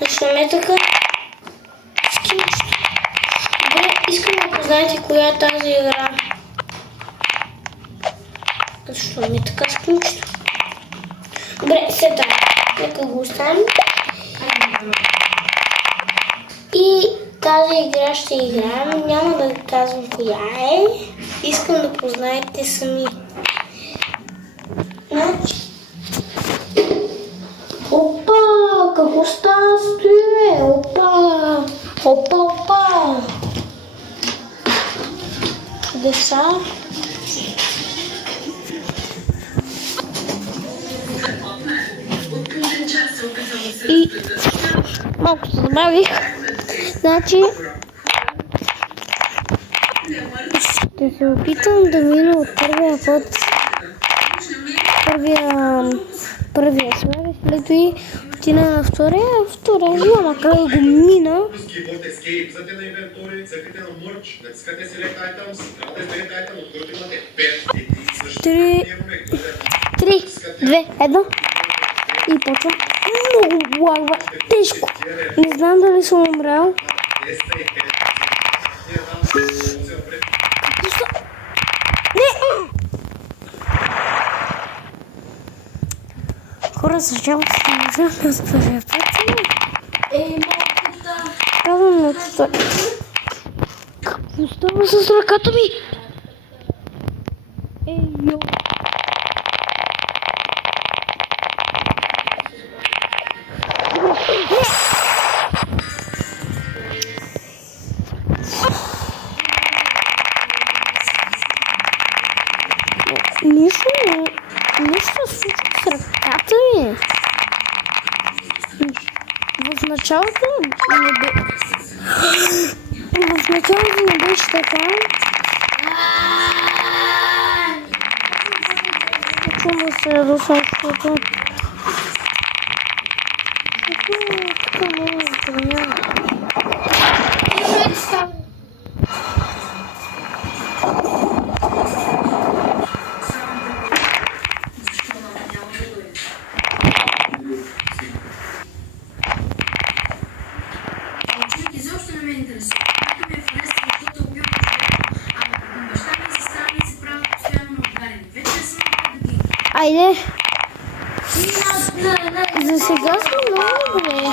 Защо ме така? Добре, искам да познаете коя е тази игра. Защо ми е така скучно? Добре, сета. Нека го оставим. И тази игра ще играем. Няма да казвам коя е. Искам да познаете сами. Значи. Опа! Какво става с това? Опа! Опа! Деса. И малко се забавих. Значи ще се опитам да мина от първия път. Първия след, след и отина на втория няма как да го мина. 3, 2, 1 и почвам. Много лагва, тежко. Не знам дали съм умрял. Хора, съжалявам се, не знам да първия път. Казвам на това. Какво става с ръката ми? Йо. Нищо се случва с ръката ми. В началото не беше така. Почвам да се ядосам, защото тук много забранява. Айде! За сега сме много добре.